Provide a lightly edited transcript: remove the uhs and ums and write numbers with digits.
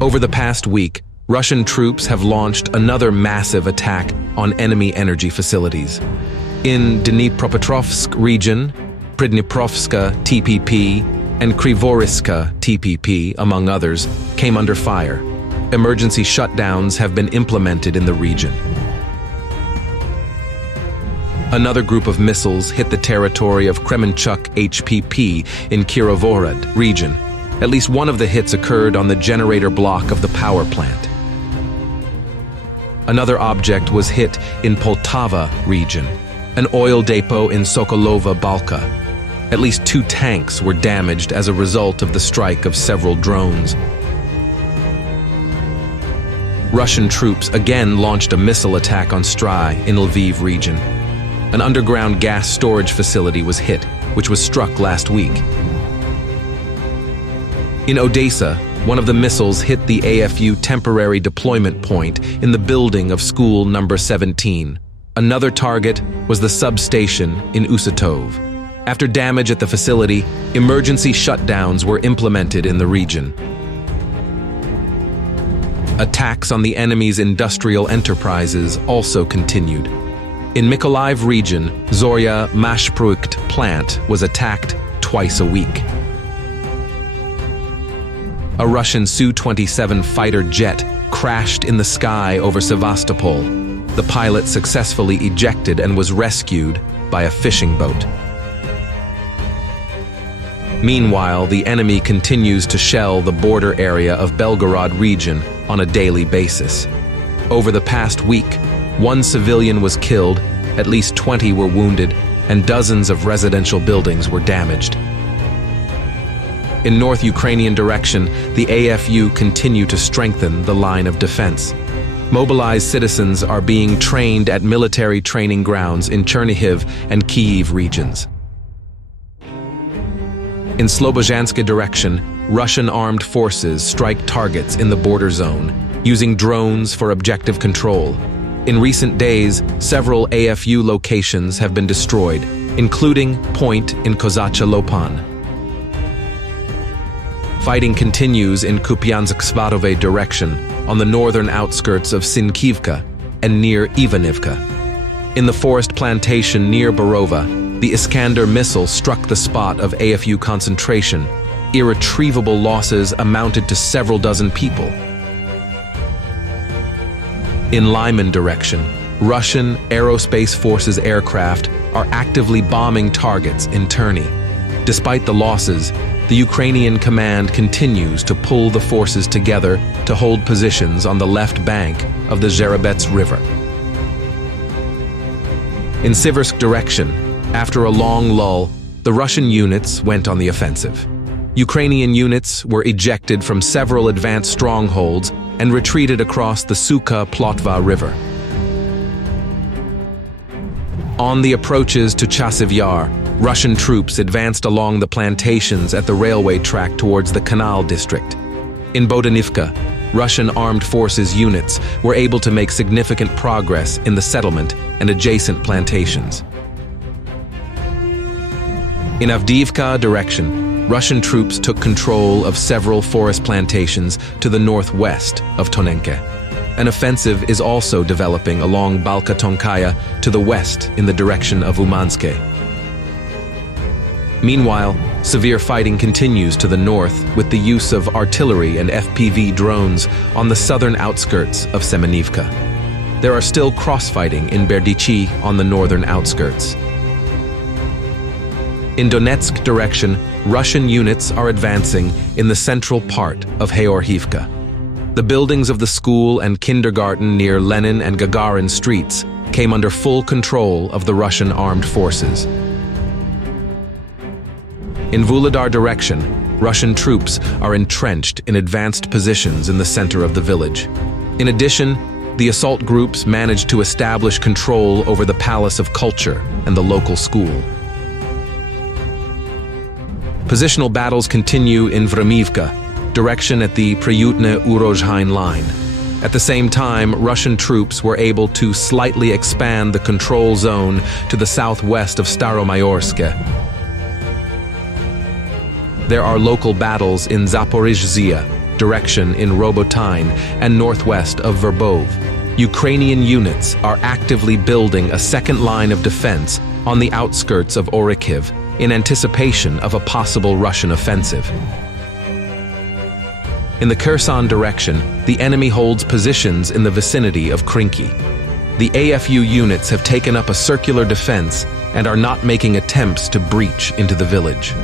Over the past week, Russian troops have launched another massive attack on enemy energy facilities. In Dnipropetrovsk region, Pridniprovska TPP and Krivoriska TPP, among others, came under fire. Emergency shutdowns have been implemented in the region. Another group of missiles hit the territory of Kremenchuk HPP in Kirovohrad region. At least one of the hits occurred on the generator block of the power plant. Another object was hit in Poltava region, an oil depot in Sokolova Balka. At least 2 tanks were damaged as a result of the strike of several drones. Russian troops again launched a missile attack on Stry in Lviv region. An underground gas storage facility was hit, which was struck last week. In Odessa, one of the missiles hit the AFU temporary deployment point in the building of school number 17. Another target was the substation in Usatov. After damage at the facility, emergency shutdowns were implemented in the region. Attacks on the enemy's industrial enterprises also continued. In Mykolaiv region, Zorya Mashprodukt plant was attacked twice a week. A Russian Su-27 fighter jet crashed in the sky over Sevastopol. The pilot successfully ejected and was rescued by a fishing boat. Meanwhile, the enemy continues to shell the border area of Belgorod region on a daily basis. Over the past week, 1 civilian was killed, at least 20 were wounded, and dozens of residential buildings were damaged. In North Ukrainian direction, the AFU continue to strengthen the line of defense. Mobilized citizens are being trained at military training grounds in Chernihiv and Kyiv regions. In Slobozhansk direction, Russian armed forces strike targets in the border zone, using drones for objective control. In recent days, several AFU locations have been destroyed, including Point in Kozachalopan. Fighting continues in Kupiansk-Svatove direction, on the northern outskirts of Sinkivka and near Ivanivka. In the forest plantation near Borova, the Iskander missile struck the spot of AFU concentration. Irretrievable losses amounted to several dozen people. In Lyman direction, Russian Aerospace Forces aircraft are actively bombing targets in Terny. Despite the losses, the Ukrainian command continues to pull the forces together to hold positions on the left bank of the Zherebets River. In Siversk direction, after a long lull, the Russian units went on the offensive. Ukrainian units were ejected from several advanced strongholds and retreated across the Suka-Plotva River. On the approaches to Chasiv Yar, Russian troops advanced along the plantations at the railway track towards the Canal district. In Bodanivka, Russian armed forces units were able to make significant progress in the settlement and adjacent plantations. In Avdiivka direction, Russian troops took control of several forest plantations to the northwest of Tonenke. An offensive is also developing along Balka Tonkaya to the west in the direction of Umanske. Meanwhile, severe fighting continues to the north with the use of artillery and FPV drones on the southern outskirts of Semenivka. There are still crossfighting in Berdichi on the northern outskirts. In Donetsk direction, Russian units are advancing in the central part of Georgivka. The buildings of the school and kindergarten near Lenin and Gagarin streets came under full control of the Russian armed forces. In Vuhledar direction, Russian troops are entrenched in advanced positions in the center of the village. In addition, the assault groups managed to establish control over the Palace of Culture and the local school. Positional battles continue in Vremivka, direction at the Priyutne-Urozhain line. At the same time, Russian troops were able to slightly expand the control zone to the southwest of Staromayorsk. There are local battles in Zaporizhzhia, direction in Robotyne and northwest of Verbove. Ukrainian units are actively building a second line of defense on the outskirts of Orikhiv in anticipation of a possible Russian offensive. In the Kherson direction, the enemy holds positions in the vicinity of Krinky. The AFU units have taken up a circular defense and are not making attempts to breach into the village.